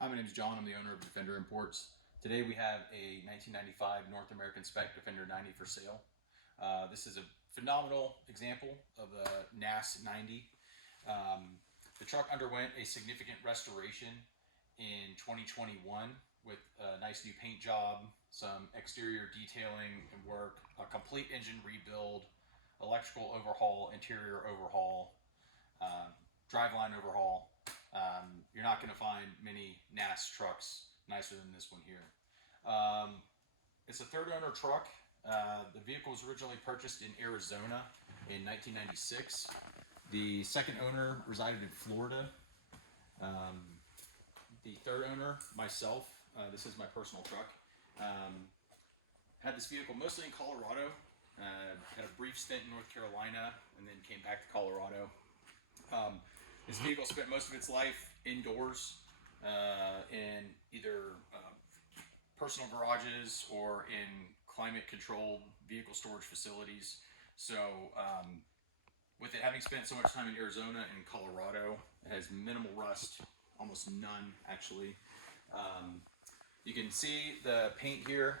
Hi, my name is John. I'm the owner of Defender Imports. Today we have a 1995 North American Spec Defender 90 for sale. This is a phenomenal example of the NAS 90. The truck underwent a significant restoration in 2021 with a nice new paint job, some exterior detailing and work, a complete engine rebuild, electrical overhaul, interior overhaul, driveline overhaul. You're not going to find many NAS trucks nicer than this one here. It's a third owner truck. The vehicle was originally purchased in Arizona in 1996. The second owner resided in Florida. The third owner, myself, this is my personal truck, had this vehicle mostly in Colorado. Had a brief stint in North Carolina and then came back to Colorado. This vehicle spent most of its life indoors in either personal garages or in climate-controlled vehicle storage facilities. So with it having spent so much time in Arizona and Colorado, it has minimal rust, almost none actually. You can see the paint here,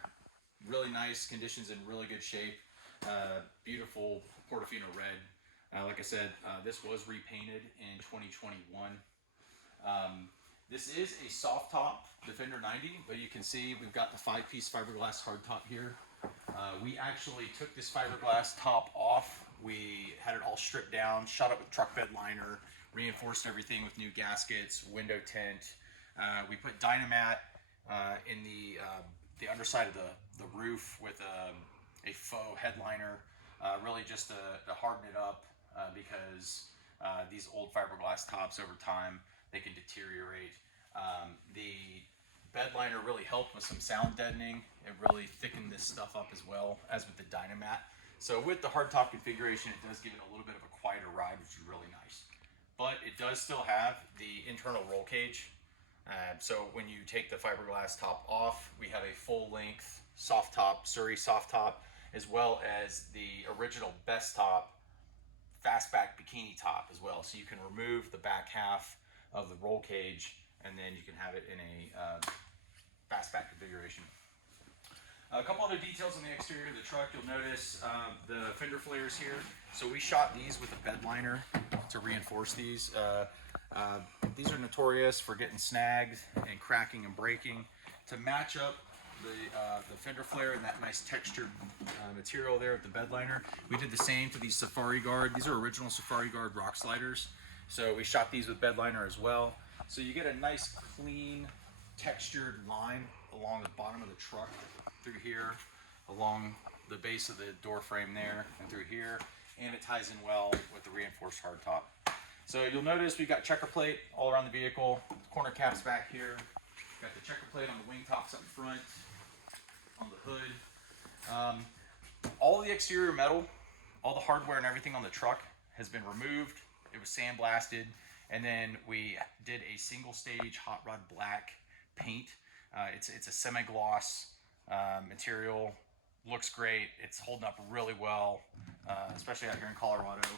really nice conditions, in really good shape. Beautiful Portofino Red. Like I said, this was repainted in 2021. This is a soft top Defender 90, but you can see we've got the 5-piece fiberglass hardtop here. We actually took this fiberglass top off. We had it all stripped down, shot it with truck bed liner, reinforced everything with new gaskets, window tint. We put Dynamat in the underside of the roof with a faux headliner, really just to harden it up. Because these old fiberglass tops over time, they can deteriorate. The bed liner really helped with some sound deadening. It really thickened this stuff up as well as with the Dynamat. So with the hardtop configuration, it does give it a little bit of a quieter ride, which is really nice. But it does still have the internal roll cage. So when you take the fiberglass top off, we have a full-length soft top, Surrey soft top, as well as the original best top fastback bikini top as well. So you can remove the back half of the roll cage and then you can have it in a fastback configuration. A couple other details on the exterior of the truck. You'll notice the fender flares here. So we shot these with a bed liner to reinforce these. These are notorious for getting snagged and cracking and breaking. To match up the fender flare and that nice textured material there of the bed liner, we did the same to these Safari Guard. These are original Safari Guard rock sliders. So we shot these with bed liner as well. So you get a nice clean textured line along the bottom of the truck, through here, along the base of the door frame there, and through here, and it ties in well with the reinforced hardtop. So you'll notice we've got checker plate all around the vehicle, corner caps back here, got the checker plate on the wing tops up front, on the hood. All the exterior metal, all the hardware and everything on the truck has been removed. It was sandblasted, and then we did a single stage hot rod black paint. It's a semi-gloss material, looks great. It's holding up really well, especially out here in Colorado,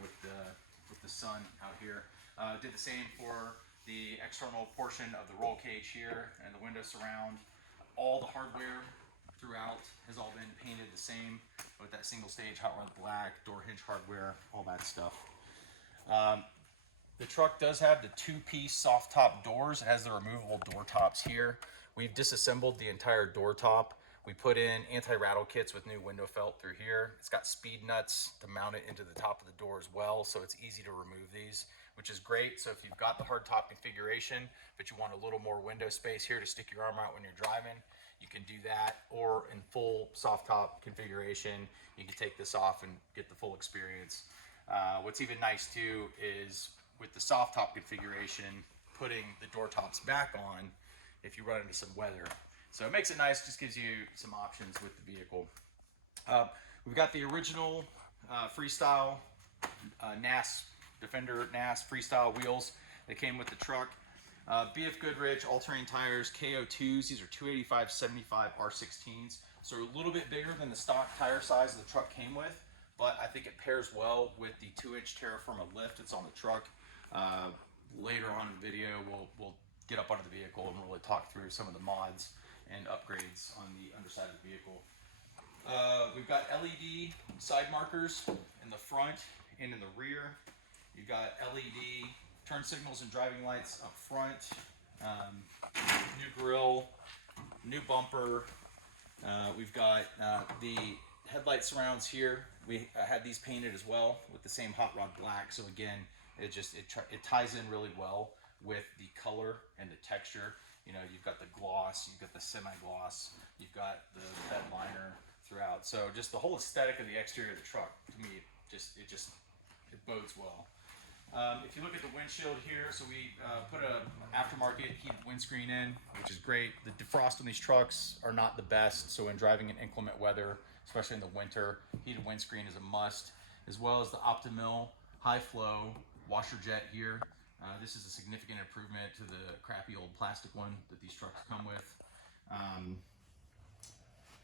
with the sun out here. Did the same for the external portion of the roll cage here and the window surround. All the hardware throughout has all been painted the same with that single stage hot rod black, door hinge hardware, all that stuff. The truck does have the 2-piece soft top doors. It has the removable door tops here. We've disassembled the entire door top. We put in anti-rattle kits with new window felt through here. It's got speed nuts to mount it into the top of the door as well, so it's easy to remove these, which is great. So if you've got the hardtop configuration, but you want a little more window space here to stick your arm out when you're driving, you can do that. Or in full soft top configuration, you can take this off and get the full experience. What's even nice too is with the soft top configuration, putting the door tops back on if you run into some weather. So it makes it nice, just gives you some options with the vehicle. We've got the original freestyle NAS Defender NAS freestyle wheels that came with the truck. BF Goodrich all-terrain tires, KO2s. These are 285/75 R16s. So a little bit bigger than the stock tire size the truck came with, but I think it pairs well with the 2-inch terra firma lift that's on the truck. Later on in the video, we'll get up onto the vehicle and really talk through some of the mods and upgrades on the underside of the vehicle. We've got LED side markers in the front and in the rear. You've got LED turn signals and driving lights up front. New grille, new bumper. We've got the headlight surrounds here. We had these painted as well with the same hot rod black. So again, it ties in really well with the color and the texture. You know, you've got the gloss, you've got the semi-gloss, you've got the bed liner throughout. So just the whole aesthetic of the exterior of the truck, to me, it bodes well. If you look at the windshield here, so we put a aftermarket heated windscreen in, which is great. The defrost on these trucks are not the best, so when driving in inclement weather, especially in the winter, heated windscreen is a must, as well as the Optimil high flow washer jet here. This is a significant improvement to the crappy old plastic one that these trucks come with.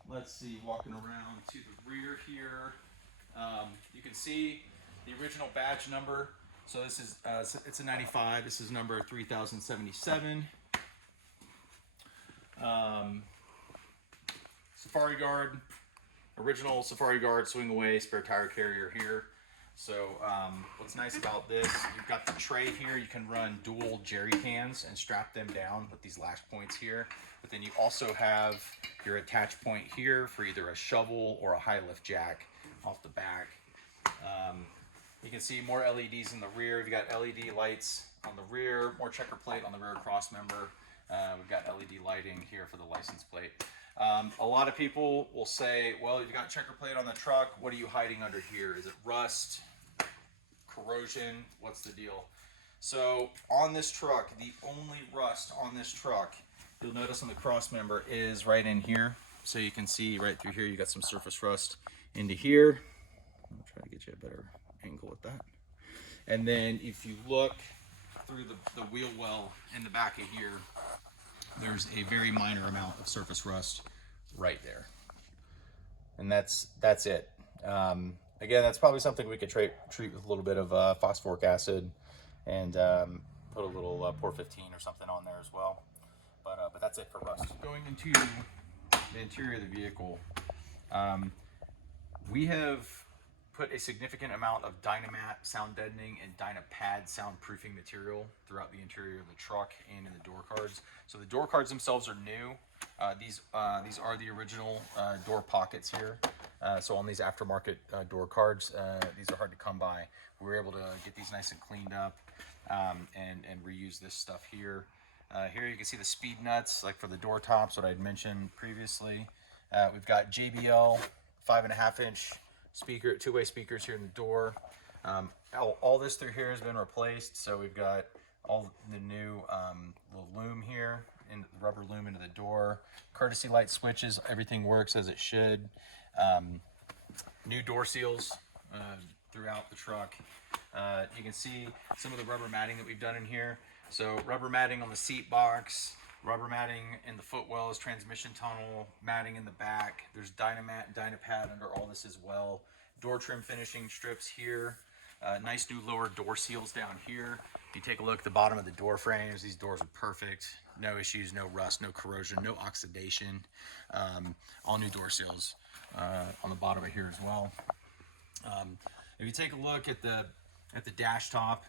Let's see, walking around to the rear here, you can see the original badge number. So this is, it's a 95, this is number 3077. Safari Guard, original Safari Guard swing away spare tire carrier here. So what's nice about this, you've got the tray here, you can run dual jerry cans and strap them down with these lash points here. But then you also have your attach point here for either a shovel or a high lift jack off the back. You can see more LEDs in the rear. We've got LED lights on the rear, more checker plate on the rear cross member. We've got LED lighting here for the license plate. A lot of people will say, well, you've got checker plate on the truck. What are you hiding under here? Is it rust, corrosion? What's the deal? So on this truck, the only rust on this truck, you'll notice on the cross member, is right in here. So you can see right through here, you got some surface rust into here. I'll try to get you a better angle with that. And then if you look through the wheel well in the back of here, there's a very minor amount of surface rust right there. And that's it. Again, that's probably something we could treat with a little bit of phosphoric acid and put a little Portofino or something on there as well. But that's it for rust. Going into the interior of the vehicle, we have put a significant amount of Dynamat sound deadening and Dynapad soundproofing material throughout the interior of the truck and in the door cards. So the door cards themselves are new. These are the original door pockets here. So on these aftermarket door cards, these are hard to come by. We were able to get these nice and cleaned up and reuse this stuff here. Here you can see the speed nuts, like for the door tops, what I'd mentioned previously. We've got JBL 5.5-inch speaker, two-way speakers here in the door. All this through here has been replaced, so we've got all the new the loom here, and the rubber loom into the door. Courtesy light switches, everything works as it should. New door seals throughout the truck. You can see some of the rubber matting that we've done in here. So rubber matting on the seat box, rubber matting in the footwells, transmission tunnel, matting in the back. There's Dynamat and Dynapad under all this as well. Door trim finishing strips here. Nice new lower door seals down here. If you take a look at the bottom of the door frames, these doors are perfect. No issues, no rust, no corrosion, no oxidation. All new door seals on the bottom of here as well. If you take a look at the dash top,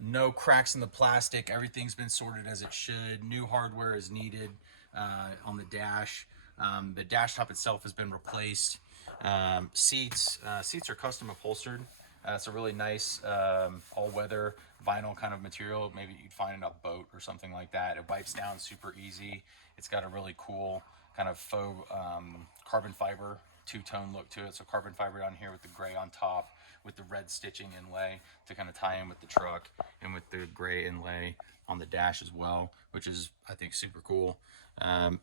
no cracks in the plastic. Everything's been sorted as it should. New hardware is needed on the dash. The dash top itself has been replaced. Seats are custom upholstered. It's a really nice all-weather vinyl kind of material. Maybe you'd find in a boat or something like that. It wipes down super easy. It's got a really cool kind of faux carbon fiber two-tone look to it. So carbon fiber down here with the gray on top, with the red stitching inlay to kind of tie in with the truck, and with the gray inlay on the dash as well, which is, I think, super cool.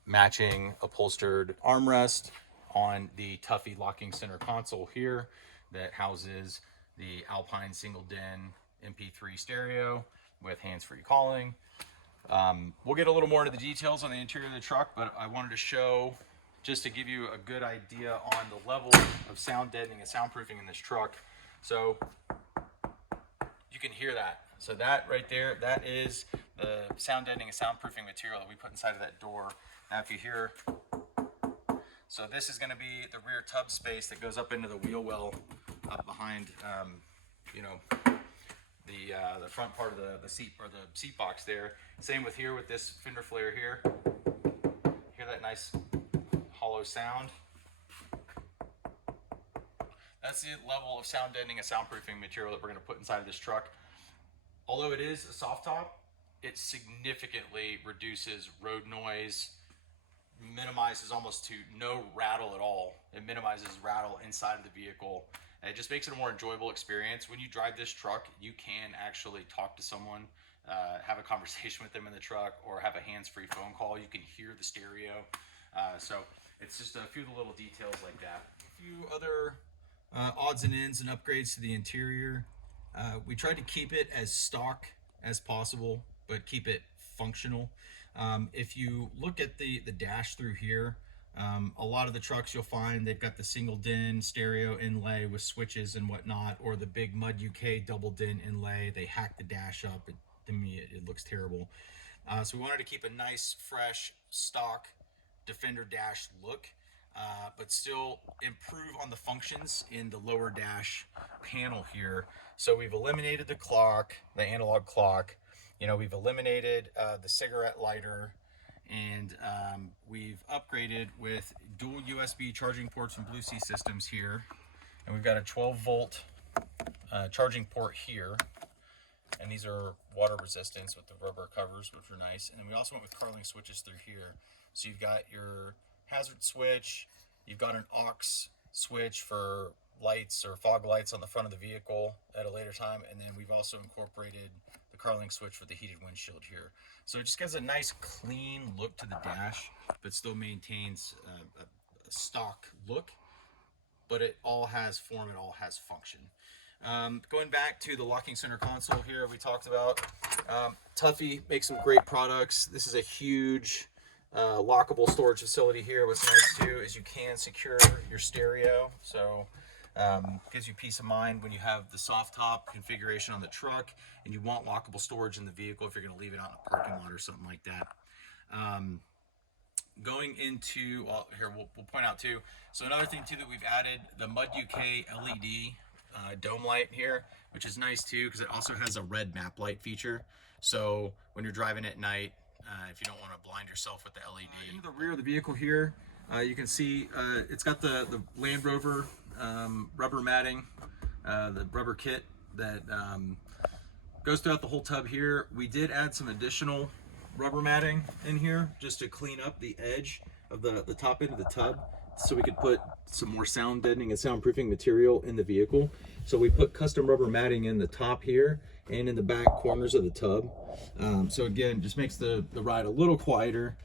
Matching upholstered armrest on the Tuffy locking center console here that houses the Alpine single din MP3 stereo with hands-free calling. We'll get a little more into the details on the interior of the truck, but I wanted to show, just to give you a good idea on the level of sound deadening and soundproofing in this truck. So you can hear that. So that right there, that is the sound deadening and soundproofing material that we put inside of that door. Now if you hear, so this is going to be the rear tub space that goes up into the wheel well up behind, you know, the front part of the seat, or the seat box there. Same with here with this fender flare here. Hear that nice hollow sound? That's the level of sound deadening and soundproofing material that we're going to put inside of this truck. Although it is a soft top, it significantly reduces road noise, minimizes almost to no rattle at all. It minimizes rattle inside of the vehicle. And it just makes it a more enjoyable experience. When you drive this truck, you can actually talk to someone, have a conversation with them in the truck, or have a hands-free phone call. You can hear the stereo. So it's just a few of the little details like that. A few other odds and ends and upgrades to the interior. We tried to keep it as stock as possible, but keep it functional. If you look at the dash through here, a lot of the trucks you'll find they've got the single DIN stereo inlay with switches and whatnot, or the big Mud UK double DIN inlay. They hack the dash up. To me, it looks terrible. So we wanted to keep a nice, fresh, stock Defender dash look, but still improve on the functions in the lower dash panel here. So we've eliminated the clock, the analog clock. You know, we've eliminated the cigarette lighter, and we've upgraded with dual USB charging ports and Blue C systems here. And we've got a 12-volt charging port here. And these are water resistance with the rubber covers, which are nice. And then we also went with Carling switches through here. So you've got your hazard switch, you've got an aux switch for lights or fog lights on the front of the vehicle at a later time. And then we've also incorporated the Carling switch for the heated windshield here. So it just gives a nice clean look to the dash, but still maintains a stock look, but it all has form, it all has function. Going back to the locking center console here, we talked about Tuffy makes some great products. This is a huge lockable storage facility here. What's nice too is you can secure your stereo, so gives you peace of mind when you have the soft top configuration on the truck and you want lockable storage in the vehicle if you're going to leave it out in a parking lot or something like that. Going into, well, here we'll point out too, so another thing too that we've added, the Mud UK LED dome light here, which is nice too because it also has a red map light feature. So when you're driving at night, if you don't want to blind yourself with the LED. In the rear of the vehicle here, you can see it's got the Land Rover rubber matting, the rubber kit that goes throughout the whole tub here. We did add some additional rubber matting in here just to clean up the edge of the top end of the tub, so we could put some more sound deadening and soundproofing material in the vehicle. So we put custom rubber matting in the top here and in the back corners of the tub. So again, just makes the ride a little quieter.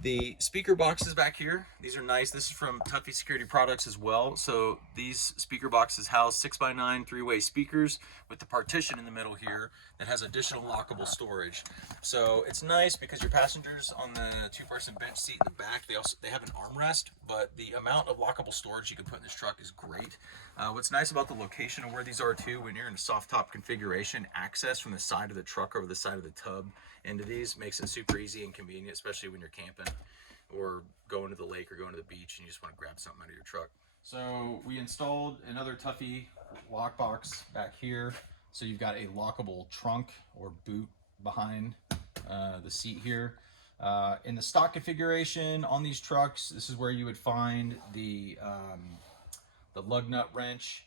The speaker boxes back here, these are nice. This is from Tuffy Security Products as well. So these speaker boxes house 6x9 three-way speakers with the partition in the middle here that has additional lockable storage. So it's nice because your passengers on the two-person bench seat in the back, they have an armrest, but the amount of lockable storage you can put in this truck is great. What's nice about the location of where these are too, when you're in a soft top configuration, access from the side of the truck over the side of the tub into these makes it super easy and convenient, especially when you're camping or going to the lake or going to the beach and you just want to grab something out of your truck. So we installed another Tuffy lockbox back here. So you've got a lockable trunk or boot behind the seat here. In the stock configuration on these trucks, this is where you would find the lug nut wrench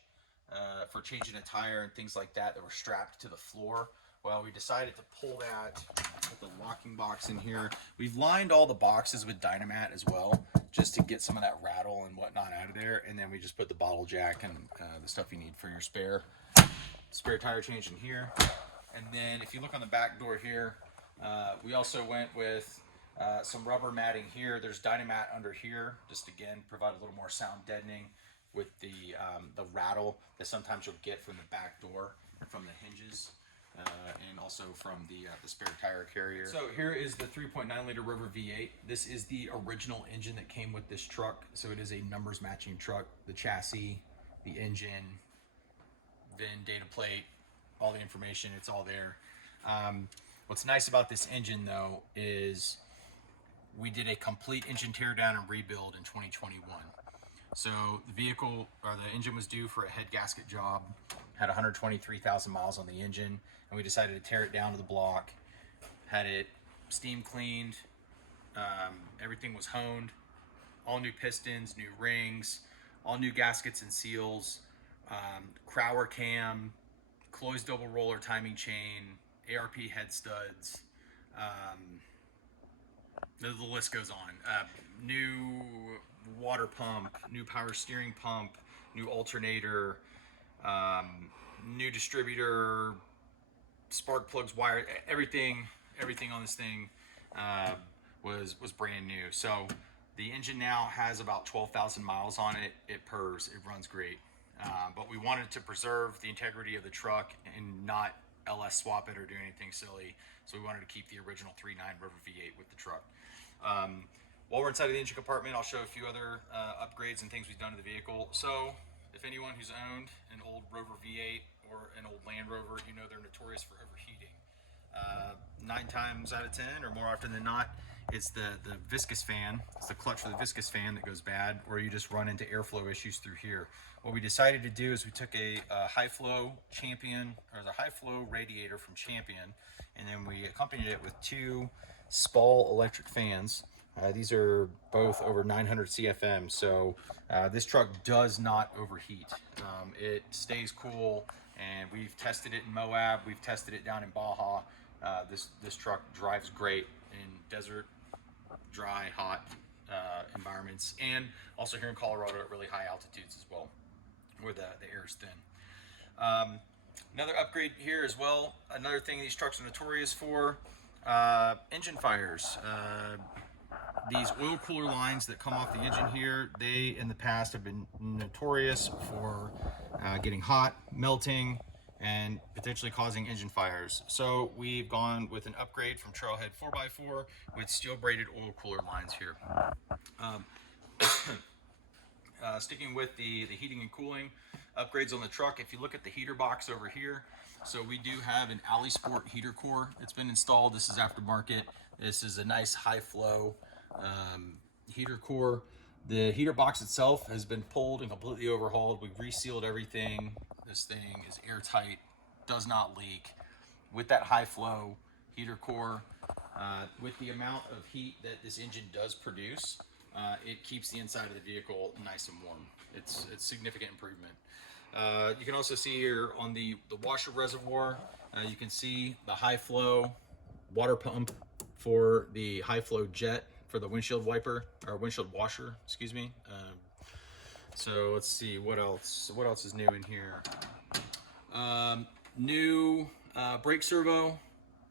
for changing a tire and things like that were strapped to the floor. Well, we decided to pull that with the locking box in here. We've lined all the boxes with Dynamat as well, just to get some of that rattle and whatnot out of there. And then we just put the bottle jack and the stuff you need for your spare tire change in here. And then if you look on the back door here, we also went with some rubber matting here. There's Dynamat under here, just again, provide a little more sound deadening with the rattle that sometimes you'll get from the back door and from the hinges. And also from the spare tire carrier. So here is the 3.9 liter Rover V8. This is the original engine that came with this truck. So it is a numbers matching truck. The chassis, the engine, VIN, data plate, all the information, it's all there. What's nice about this engine though is we did a complete engine teardown and rebuild in 2021. So the vehicle, or the engine, was due for a head gasket job, had 123,000 miles on the engine, and we decided to tear it down to the block, had it steam cleaned, everything was honed, all new pistons, new rings, all new gaskets and seals, Crower cam, closed double roller timing chain, ARP head studs, the list goes on. New water pump, new power steering pump, new alternator, new distributor, spark plugs, wire, everything on this thing was brand new. So the engine now has about 12,000 miles on it. It purrs, it runs great. But we wanted to preserve the integrity of the truck and not LS swap it or do anything silly. So we wanted to keep the original 3.9 Rover V8 with the truck. While we're inside of the engine compartment, I'll show a few other upgrades and things we've done to the vehicle. So if anyone who's owned an old Rover V8 or an old Land Rover, you know they're notorious for overheating. 9 times out of 10, or more often than not, it's the viscous fan. It's the clutch for the viscous fan that goes bad, or you just run into airflow issues through here. What we decided to do is we took a high flow Champion, or the high flow radiator from Champion, and then we accompanied it with 2 Spall electric fans. These are both over 900 CFM, so this truck does not overheat. It stays cool, and we've tested it in Moab, we've tested it down in Baja. This truck drives great in desert, dry, hot environments, and also here in Colorado at really high altitudes as well, where the air is thin. Another upgrade here as well, another thing these trucks are notorious for, engine fires. These oil cooler lines that come off the engine here, they in the past have been notorious for getting hot, melting, and potentially causing engine fires. So we've gone with an upgrade from Trailhead 4x4 with steel braided oil cooler lines here. Sticking with the heating and cooling upgrades on the truck, if you look at the heater box over here, so we do have an Alley Sport heater core that's been installed. This is aftermarket. This is a nice high flow heater core. The heater box itself has been pulled and completely overhauled. We've resealed everything. This thing is airtight, does not leak. With that high flow heater core, with the amount of heat that this engine does produce, it keeps the inside of the vehicle nice and warm. It's significant improvement. You can also see here on the washer reservoir, you can see the high flow water pump for the high flow jet for the windshield wiper, or windshield washer, excuse me. So let's see what else is new in here. New brake servo,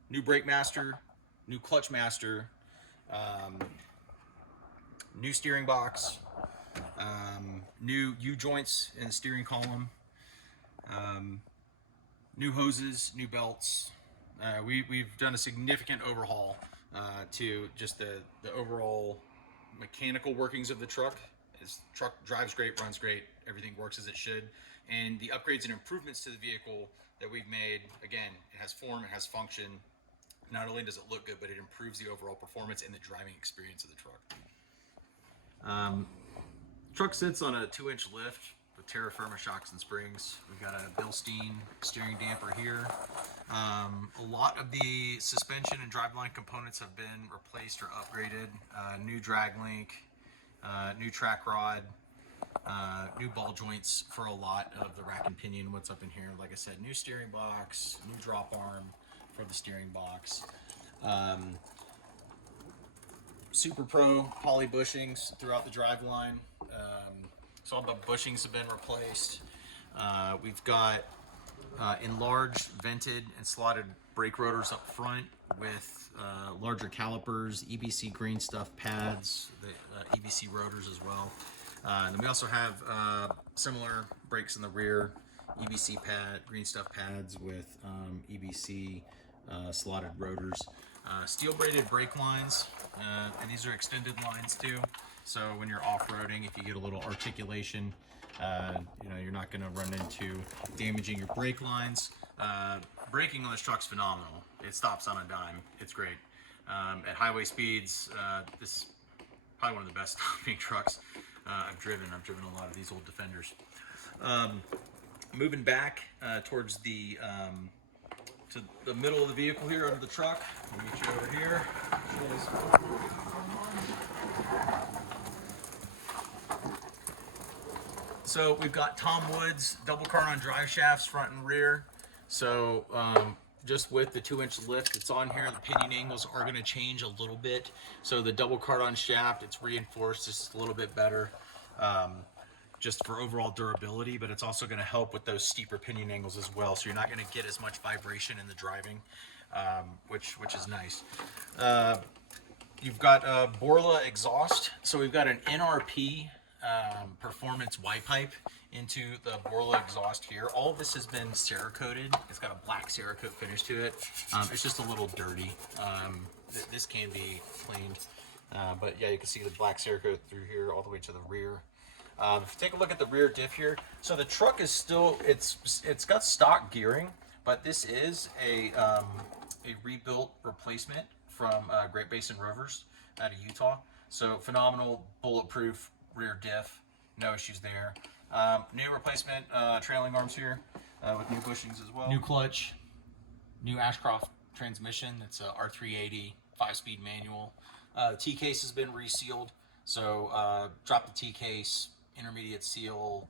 new brake master, new clutch master, new steering box, new U-joints in the steering column, new hoses, new belts. We've done a significant overhaul to just the overall mechanical workings of the truck. This truck drives great, runs great, everything works as it should. And the upgrades and improvements to the vehicle that we've made, again, it has form, it has function. Not only does it look good, but it improves the overall performance and the driving experience of the truck. Truck sits on a 2-inch lift with terra firma shocks and springs. We've got a Bilstein steering damper here. A lot of the suspension and driveline components have been replaced or upgraded. New drag link, new track rod, new ball joints for a lot of the rack and pinion. What's up in here? Like I said, new steering box, new drop arm for the steering box. Super Pro poly bushings throughout the driveline. So all the bushings have been replaced. We've got enlarged, vented, and slotted brake rotors up front with larger calipers, EBC green stuff pads, the EBC rotors as well. And then we also have similar brakes in the rear, EBC pad, green stuff pads with EBC slotted rotors. Steel braided brake lines, and these are extended lines too. So when you're off-roading, if you get a little articulation, you're not going to run into damaging your brake lines. Braking on this truck's phenomenal. it stops on a dime. It's great. At highway speeds, this is probably one of the best stopping trucks I've driven. I've driven a lot of these old Defenders. Moving back towards the to the middle of the vehicle here, under the truck. I'll meet you over here. So we've got Tom Woods double cart-on drive shafts, front and rear. So just with the 2-inch lift that's on here, the pinion angles are going to change a little bit. So the double cart-on shaft, it's reinforced just a little bit better, just for overall durability, but it's also going to help with those steeper pinion angles as well. So you're not going to get as much vibration in the driving, which is nice. You've got a Borla exhaust. So we've got an NRP performance Y pipe into the Borla exhaust here. All of this has been Cerakoted. It's got a black Cerakote finish to it. It's just a little dirty. This can be cleaned, but yeah, you can see the black Cerakote through here all the way to the rear. If you take a look at the rear diff here, so the truck is still, it's got stock gearing, but this is a rebuilt replacement from Great Basin Rovers out of Utah. So phenomenal bulletproof rear diff, no issues there. New replacement trailing arms here with new bushings as well. New clutch, new Ashcroft transmission. It's a R380 5-speed manual. The T-case has been resealed, so drop the T-case, intermediate seal,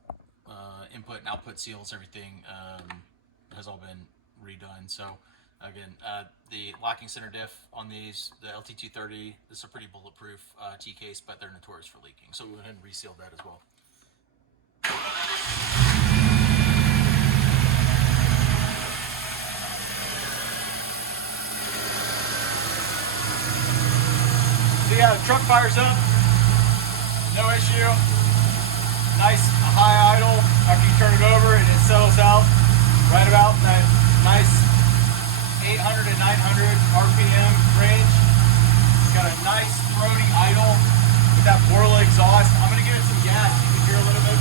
input and output seals, everything has all been redone. So again, the locking center diff on these, the LT230, this is a pretty bulletproof T-case, but they're notorious for leaking. So we went ahead and resealed that as well. So yeah, the truck fires up, no issue. Nice high idle after you turn it over, and it settles out right about that nice 800 to 900 RPM range. It's got a nice throaty idle with that Borla exhaust. I'm gonna give it some gas. You can hear a little bit.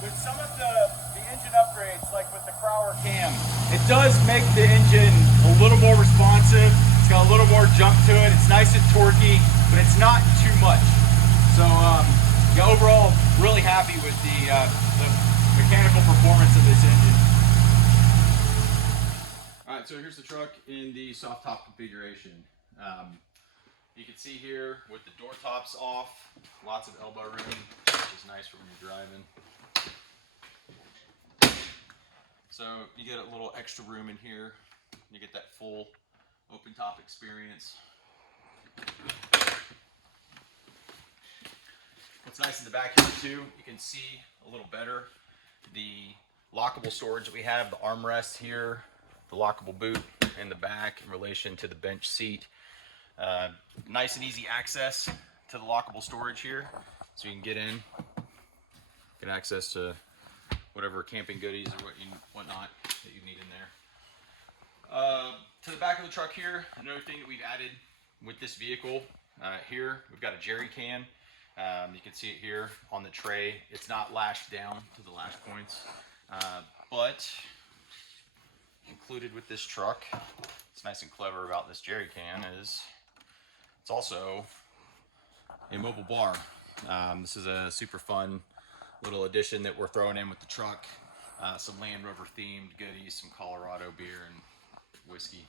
With some of the engine upgrades, like with the Crower cam, it does make the engine a little more responsive. It's got a little more jump to it. It's nice and torquey, but it's not too much. So yeah, overall, really happy with the mechanical performance of this engine. All right, so here's the truck in the soft top configuration. You can see here with the door tops off, lots of elbow room, which is nice for when you're driving. So you get a little extra room in here. You get that full open top experience. What's nice in the back here too, you can see a little better the lockable storage that we have, the armrest here, the lockable boot in the back in relation to the bench seat. Nice and easy access to the lockable storage here. So you can get in, get access to whatever camping goodies or whatnot that you need in there. To the back of the truck here, another thing that we've added with this vehicle, here we've got a jerry can. You can see it here on the tray. It's not lashed down to the lash points, but included with this truck, what's nice and clever about this jerry can is it's also a mobile bar. This is a super fun little addition that we're throwing in with the truck. Some Land Rover themed goodies, some Colorado beer and whiskey.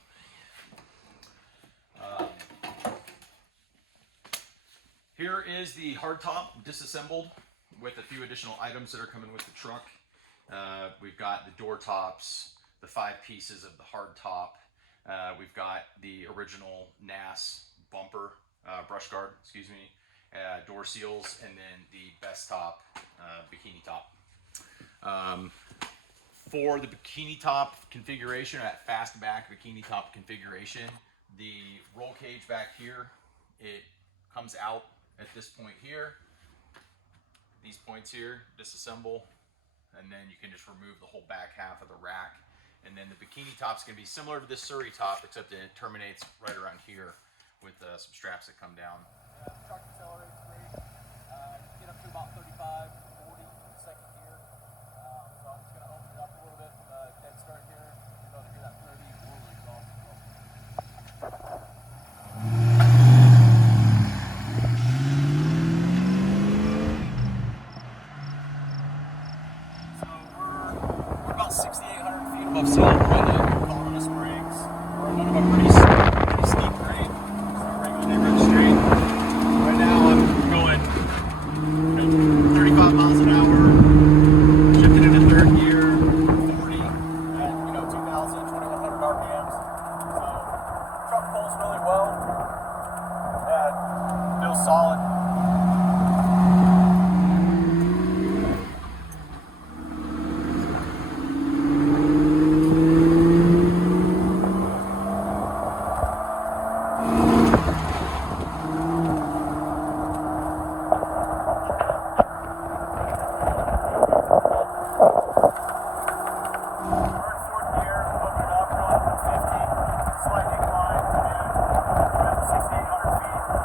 Here is the hardtop disassembled with a few additional items that are coming with the truck. We've got the door tops, the 5 pieces of the hardtop. We've got the original NAS bumper, brush guard, excuse me, door seals, and then the best top bikini top. For the bikini top configuration, that fastback bikini top configuration, the roll cage back here, it comes out at this point here. These points here, disassemble, and then you can just remove the whole back half of the rack And then the bikini top's going to be similar to this Surrey top, except it terminates right around here with some straps that come down. The truck accelerates great. Get up to about 35, 40 second gear. So I'm just going to open it up a little bit from the dead start here. You'll be able to hear that 30 roll exhaust as well. So we're about 6,800 feet above sea level right now in Colorado Springs. We're on one of a pretty steep grade. So regular neighborhood straight. Right now I'm going 35 miles an hour, shifting into third gear, 40 at 2,000, 2,100 RPMs. So truck pulls really well. Feels solid. Feet.